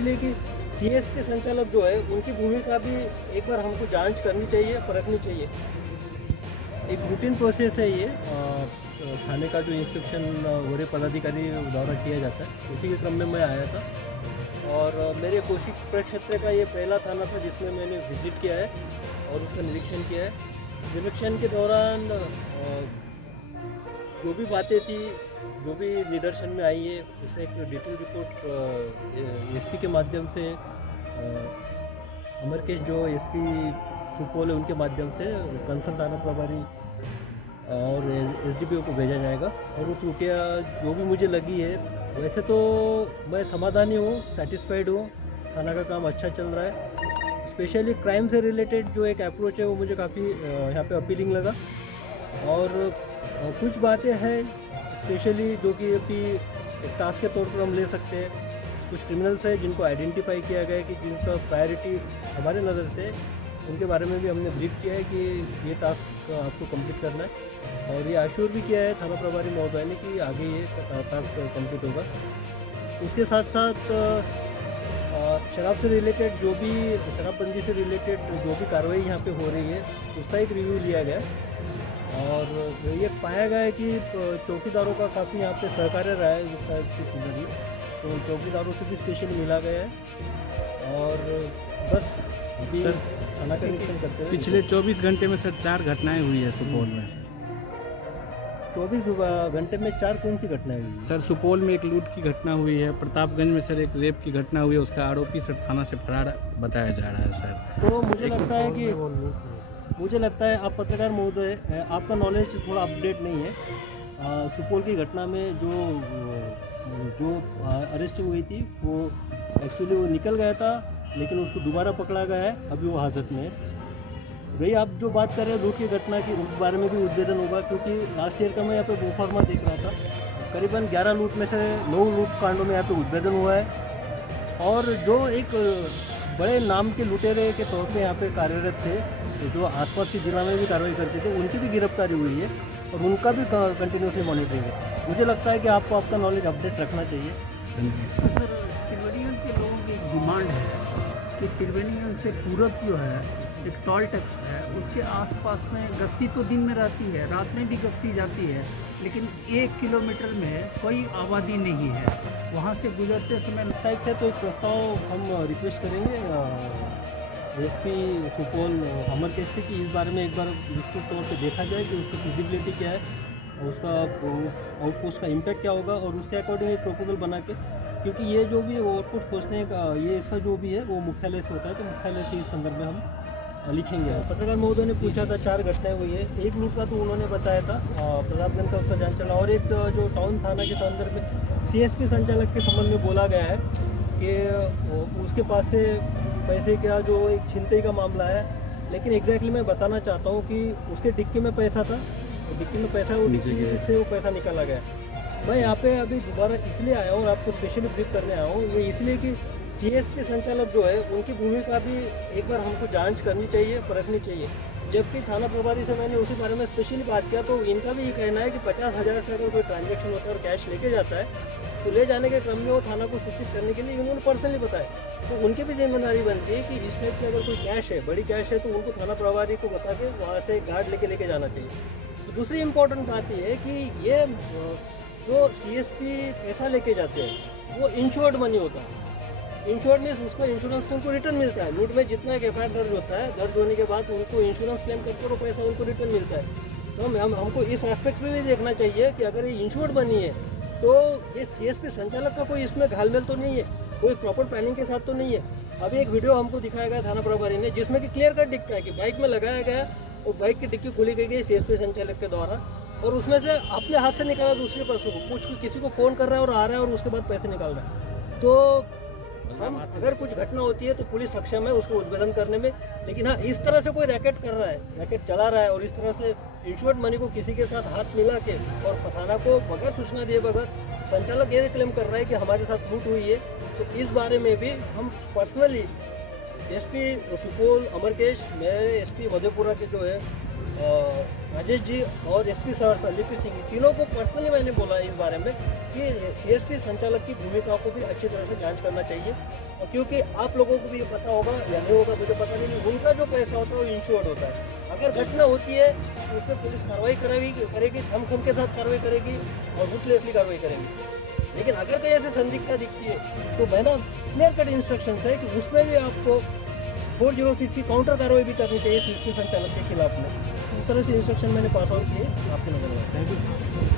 इसलिए कि सीएस के संचालक जो है उनकी भूमिका भी एक बार हमको जांच करनी चाहिए, परखनी चाहिए। एक रूटीन प्रोसेस है ये, थाने का जो इंस्पेक्शन वरीय पदाधिकारी द्वारा किया जाता है, उसी के क्रम में मैं आया था। और मेरे कोसी प्रक्षेत्र का ये पहला थाना था जिसमें मैंने विजिट किया है और उसका निरीक्षण किया है। निरीक्षण के दौरान जो भी बातें थी, जो भी निदर्शन में आई है, उसने एक डिटेल रिपोर्ट एसपी के माध्यम से, अमरकेश जो एसपी सुपौल है उनके माध्यम से कंसल थाना प्रभारी और एसडीपीओ को भेजा जाएगा। और वो त्रुटियाँ जो भी मुझे लगी है, वैसे तो मैं समाधानी हूँ, सेटिस्फाइड हूँ, थाना का काम अच्छा चल रहा है। स्पेशली क्राइम से रिलेटेड जो एक अप्रोच है वो मुझे काफ़ी यहाँ पे अपीलिंग लगा। और कुछ बातें हैं स्पेशली जो कि अभी एक टास्क के तौर पर हम ले सकते हैं। कुछ क्रिमिनल्स हैं जिनको आइडेंटिफाई किया गया है कि जिनका प्रायोरिटी हमारे नज़र से, उनके बारे में भी हमने ब्रीफ किया है कि ये टास्क आपको कंप्लीट करना है। और ये आश्योर भी किया है थाना प्रभारी महोदय ने कि आगे ये टास्क कंप्लीट होगा। उसके साथ साथ शराब से रिलेटेड जो भी, शराबबंदी से रिलेटेड जो भी कार्रवाई यहाँ पे हो रही है, उसका एक रिव्यू लिया गया। और ये पाया गया है कि चौकीदारों का काफ़ी यहाँ पे सहकार्य रहा है इस टाइप की सीजन में, तो चौकीदारों से भी स्पेशली मिला गया है। और बस अभी सर थाना का निरीक्षण करते हैं। पिछले 24 घंटे में सर 4 घटनाएं हुई है सुपौल में सर। 24 घंटे में 4 कौन सी घटनाएं हुई? सर सुपौल में एक लूट की घटना हुई है, प्रतापगंज में सर एक रेप की घटना हुई है, उसका आरोपी सर थाना से फरार बताया जा रहा है सर। तो मुझे लगता है आप पत्रकार महोदय, आपका नॉलेज थोड़ा अपडेट नहीं है। सुपौल की घटना में जो अरेस्ट हुई थी वो एक्चुअली वो निकल गया था, लेकिन उसको दोबारा पकड़ा गया है, अभी वो हाजत में है। वही आप जो बात कर रहे हैं लूट की घटना की, उस बारे में भी उद्भेदन होगा, क्योंकि लास्ट ईयर का मैं यहाँ पे प्रोफार्मा देख रहा था, करीबन 11 लूट में से 9 लूट कांडों में यहाँ पे उद्भेदन हुआ है। और जो एक बड़े नाम के लुटेरे के तौर पे यहाँ पे कार्यरत थे, जो आसपास के जिला में भी कार्रवाई करते थे, उनकी भी गिरफ्तारी हुई है और उनका भी कंटिन्यूसली मॉनिटरिंग है। मुझे लगता है कि आपको आपका नॉलेज अपडेट रखना चाहिए। सर, त्रिवेणीगंज के लोगों की एक डिमांड है कि त्रिवेणीगंज से पूरब जो है एक टोल टैक्स है, उसके आसपास में गश्ती तो दिन में रहती है, रात में भी गश्ती जाती है, लेकिन 1 किलोमीटर में कोई आबादी नहीं है। वहाँ से गुजरते समय इस टाइप से तो एक प्रस्ताव हम रिक्वेस्ट करेंगे एसपी सुपौल अमरकेश से कि इस बारे में एक बार विस्तृत तौर पे देखा जाए कि उसकी फिजिबिलिटी क्या है, उसका आउटपोस्ट का इम्पैक्ट क्या होगा, और उसके अकॉर्डिंग एक प्रपोजल बना के, क्योंकि ये जो भी आउटपोस्ट खोजने का ये इसका जो भी है वो मुख्यालय से होता है, तो मुख्यालय से इस संदर्भ में हम लिखेंगे। पत्रकार महोदय ने पूछा था 4 घटनाएं हुई है, एक लूट का तो उन्होंने बताया था, प्रतापगंज का उसका जांच चला, और एक जो टाउन थाना के संदर्भ में सीएसपी संचालक के संबंध में बोला गया है कि उसके पास से पैसे का जो एक छिनतई का मामला है। लेकिन एग्जैक्टली मैं बताना चाहता हूँ कि उसके डिक्की में पैसा था, डिक्की में पैसा, वो डिक्की से वो पैसा निकाला गया। मैं यहाँ पे अभी दोबारा इसलिए आया हूँ, आपको स्पेशली ब्रीफ करने आया हूँ, ये इसलिए कि सीएसपी संचालक जो है उनकी भूमिका भी एक बार हमको जांच करनी चाहिए, परखनी चाहिए। जबकि थाना प्रभारी से मैंने उसी बारे में स्पेशली बात किया, तो इनका भी ये कहना है कि 50,000 से अगर कोई ट्रांजैक्शन होता है और कैश लेके जाता है, तो ले जाने के क्रम में वो थाना को सूचित करने के लिए उन्होंने पर्सनली बताया। तो उनकी भी जिम्मेदारी बनती है कि इस टाइप से अगर कोई कैश है, बड़ी कैश है, तो उनको थाना प्रभारी को बता के वहाँ से गार्ड लेके जाना चाहिए। तो दूसरी इम्पोर्टेंट बात ये है कि ये जो सीएसपी पैसा लेके जाते हैं वो इंश्योर्ड मनी होता है। इंश्योर्ड मीन्स उसको इंश्योरेंस को उनको रिटर्न मिलता है। लूट में जितना एक एफआईआर दर्ज होता है, दर्ज होने के बाद उनको इंश्योरेंस क्लेम करके वो पैसा उनको रिटर्न मिलता है। तो हमको इस एस्पेक्ट में भी देखना चाहिए कि अगर ये इंश्योर्ड मनी है तो ये सीएसपी संचालक का कोई इसमें घालमेल तो नहीं है, कोई प्रॉपर प्लानिंग के साथ तो नहीं है। अभी एक वीडियो हमको दिखाया गया थाना प्रभारी ने, जिसमें कि क्लियर कट दिखता है कि बाइक में लगाया गया और बाइक की डिक्की खुली गई सीएसपी संचालक के द्वारा, और उसमें से अपने हाथ से निकाला दूसरे पर्सन को, कुछ किसी को फ़ोन कर रहा है और आ रहा है और उसके बाद पैसे निकाल रहा है। तो हम अगर कुछ घटना होती है तो पुलिस सक्षम है उसको उद्भेदन करने में, लेकिन हाँ इस तरह से कोई रैकेट कर रहा है, रैकेट चला रहा है और इस तरह से इंश्योर्ड मनी को किसी के साथ हाथ मिला के और थाना को बगैर सूचना दिए बगैर संचालक ये क्लेम कर रहा है कि हमारे साथ लूट हुई है, तो इस बारे में भी हम पर्सनली एसपी सुपौल अमरकेश, मेरे एसपी मधेपुरा के जो है राजेश जी और एसपी सर लिपि सिंह तीनों को पर्सनली मैंने बोला इस बारे में कि सीएसपी संचालक की भूमिका को भी अच्छी तरह से जांच करना चाहिए, और क्योंकि आप लोगों को भी ये पता होगा या नहीं होगा मुझे पता नहीं, उनका जो पैसा होता है वो इंश्योर्ड होता है। अगर घटना होती है तो उसमें पुलिस कार्रवाई करेगी, दमखम के साथ कार्रवाई करेगी और रूथलेसली कार्रवाई करेगी। लेकिन अगर कहीं ऐसे संदिग्धता दिखती है तो मेरा क्लियर कट इंस्ट्रक्शन है कि उसमें भी आपको 406 की काउंटर कार्रवाई भी करनी चाहिए सीएसपी संचालक के खिलाफ में। इस तरह से इंस्ट्रक्शन मैंने पास आउट किए आपके नजर में। Thank you.